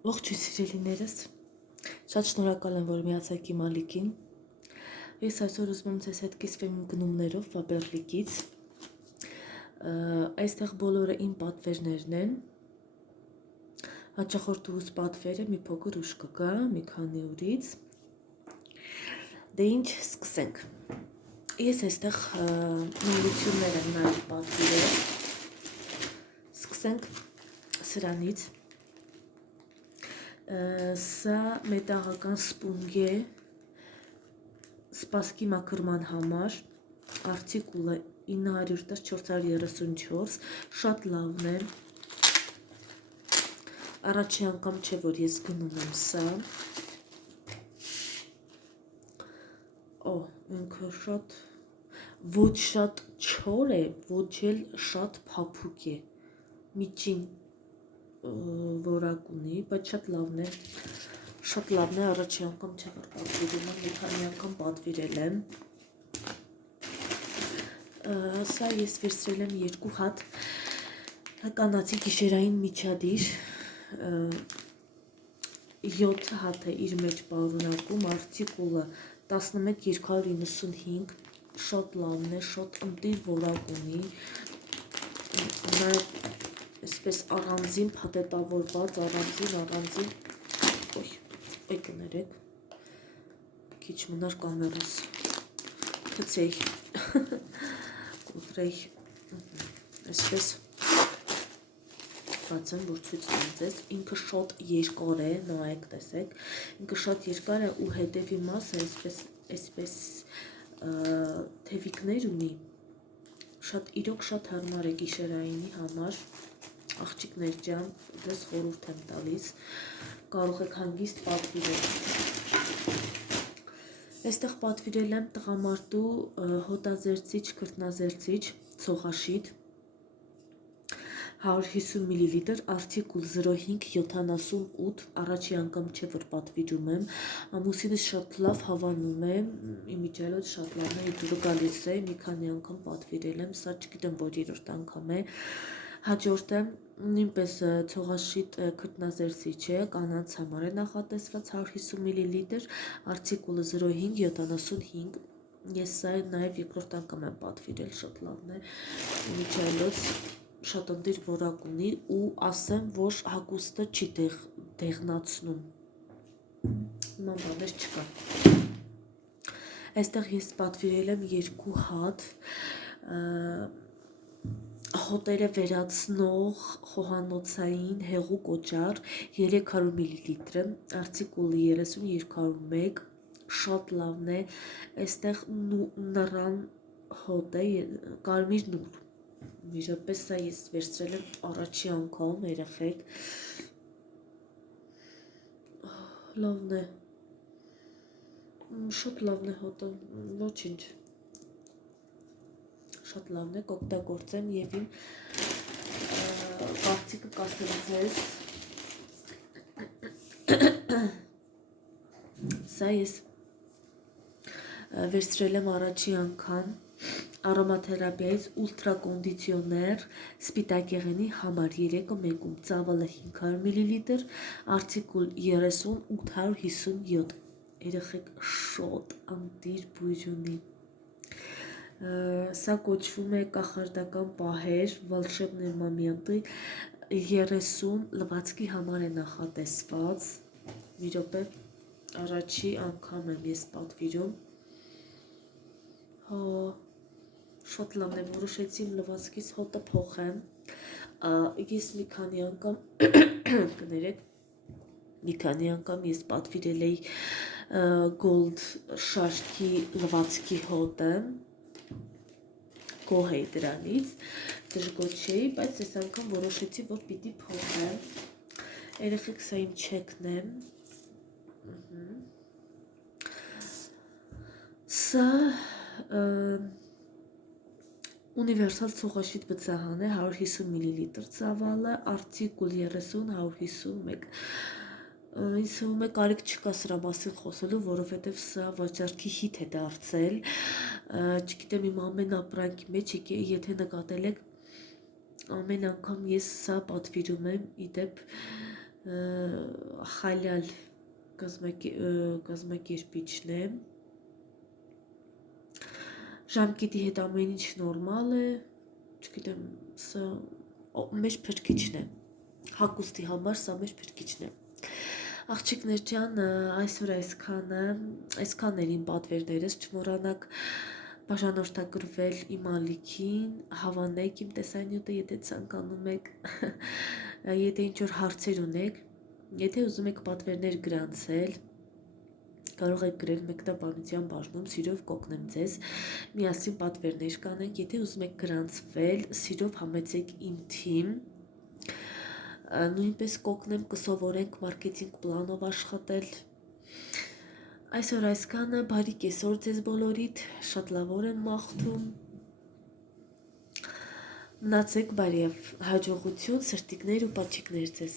Ողջույն սիրելիներս, շատ շնորհակալ եմ, որ միացաք իմ ալիքին։ Ես այսօր ուզում եմ ձեզ հետ կիսվեմ իմ գնումներով Faberlic-ից։ Այստեղ բոլորը իմ պատվերներն են։ Հաճախորդուհուս պատվերը մի փոքր ուշ կգա, մի քանի օրից։ Դե ինչ, սկսենք։ Ես այստեղ նորություններ եմ նայել պատվիրել։ Սկսենք սրանից։ Սա մետաղական սպունգ է սպասքի մաքրման համար, արտիկուլը 910-434, շատ լավն է, առաջի անգամ չէ, որ ես գնում եմ սա, ինքը շատ, ոչ շատ չոր է, ոչ էլ շատ փափուկ է, միջին որակ ունի, բայց շատ լավն է, առաջի անգամ չէ, որ պատվիրել եմ, մի քանի անգամ պատվիրել եմ։ Սա ես վերցրել եմ 2 հատ կանացի գիշերային միջադիր, 7 հատ է իր մեջ պարունակում, արտիկուլը 11295, շատ լավն է, շատ ընտիր որակ ունի, նաև այսպես առանձին փաթեթավորված, առանձին, ոյ կներեք, քիչ մնար կամերաս, գցեի, կուտրեի, այսպես բացեմ, որ ցույց տամ ձեզ, ինքը շատ երկար է, նայեք տեսեք, ինքը շատ երկար է ու հետևի մասը այսպես թևիկներ ունի, իրոք շատ հարմար է գիշերայինի համար, աղջիկներ ջան, ձեզ խորհուրդ եմ տալիս, կարող եք հանգիստ պատվիրել։ Այստեղ պատվիրել եմ տղամարդու հոտազերծիչ, քրտնազերծիչ, ցողաշիտ, 150 մլ, արտիկուլ 0578, առաջի անգամ չէ, որ պատվիրում եմ, ամուսինս շատ լավ հավանում է, իմիջիայլոց շատ լավն է, դուրը գալիս է, մի քանի անգամ պատվիրել եմ, սա չգիտեմ, որ 3-րդ անգամ է, հաջորդը նույնպես ցողաշիտ քրտնազերծիչ է, կանանց համար է նախատեսված 150 մլ, արտիկուլը 0575, ես սա նաև 2-րդ անգամ եմ պատվիրել, շատ լավն է, իմիջիայլոց շատ ընտիր որակ ունի ու ասեմ, որ հագուստը չի դեղնացնում, նման բաներ չկա։ Այստեղ ես պատվիրել եմ 2 հատ հոտերը վերացնող խոհանոցային հեղուկ օճառ 300 մլ, արտիկուլը 30-201, շատ լավն է, այստեղ նռան հոտ է, կարմիր նուր, մի րոպե, սա ես վերցրել եմ առաջի անգամ, երեխեք, լավն է, շատ լավն է հոտը, ոչինչ, շատ լավն է, կօգտագործեմ և իմ կարծիքը կասեմ ձեզ, սա ես վերցրել եմ առաջի անգամ արոմաթերապիայից ուլտրակոնդիցիոներ սպիտակեղենի համար 3-ը մեկում, ծավալը 500 մլ, արտիկուլ 30-857, երեխեք շատ ընտիր բույր ունի, սա կոչվում է կախարդական պահեր, վոլշեբներ մամիանտի, 30 լվացքի համար է նախատեսված, մի րոպե, առաջի անգամ եմ ես պատվիրում, շատ լավն է, որոշեցի իմ լվացքից հոտը փոխեմ, ես մի քանի անգամ, կներեք, մի քանի անգամ ես պատվիրել էի գոլդ շարքի լվացքի հոտը, գոհ էի դրանից, դժգոհ չէի, բայց այս անգամ որոշեցի, որ պիտի փոխեմ, երեխեք սա իմ չեքն է, սա ունիվերսալ ցողաշիտ բծահան է, 150 մլ ծավալը, արտիկուլ 30-151, ինձ թվում է կարիք չկա սրա մասին խոսելու, որովհետև սա վաճառքի հիթ է դարձել, չգիտեմ իմ ամեն ապրանքի մեջ, եթե նկատել եք, ամեն անգամ ես սա պատվիրում եմ, իդեպ խալյալ կազմակերպիչն է, ժամկետի հետ ամեն ինչ նորմալ է, չգիտեմ, սա մեր փրկիչն է, հագուստի համար սա մեր փրկիչն է։ Աղջիկներ ջան, այսօր այսքանն էր իմ պատվերներս, չմոռանաք բաժանորդագրվել իմ ալիքին, հավանեք իմ տեսանյութը, եթե ցանկանում եք, եթե ինչ-որ հարցեր ունեք, եթե ուզում եք պատվերներ գրանցել, կարող եք գրել մեկնաբանության բաժնում, սիրով կօգնեմ ձեզ, միասին պատվերներ կանենք, եթե ուզում եք գրանցվել, սիրով համեցեք իմ թիմ, նույնպես կօգնեմ, կսովորենք մարքեթինգ պլանով աշխատել։ Այսօր այսքանը, բարի կեսօր ձեզ բոլորիդ, շատ լավ օր եմ մաղթում, մնացեք բարիև, հաջողություն, սրտիկներ ու պատճիկներ ձեզ։